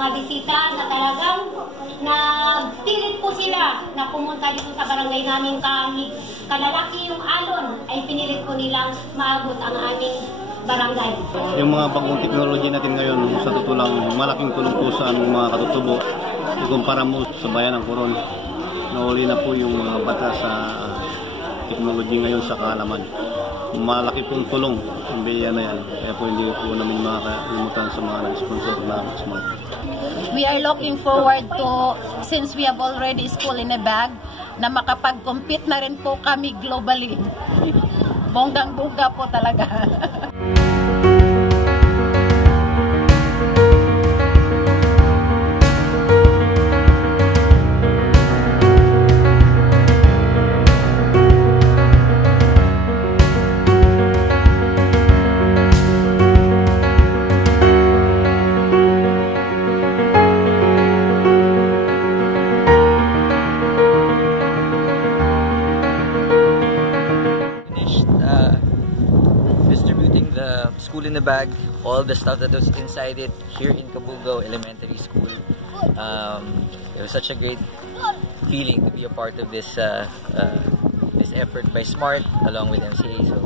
mga bisita na talagang nagpilit po sila na pumunta dito sa barangay namin kahit kalalaki yung alon ay pinilit po nilang maabot ang aming barangay. Yung mga bagong teknology natin ngayon, sa totoo lang, malaking tulong po sa aming mga katutubo. Ikumpara mo sa bayan ng Coron, nauli na po yung mga bata sa teknology ngayon sa kaalaman. Malaki pong tulong yung BIA na yan. Kaya po hindi po namin makakalimutan sa mga nag-sponsor na Smart. We are looking forward to, since we have already school in a bag, na makapag-compete na rin po kami globally. Bonggang-bongga po talaga. Distributing the school in the bag, all the stuff that was inside it here in Kabugao Elementary School. It was such a great feeling to be a part of this this effort by Smart along with MCA. So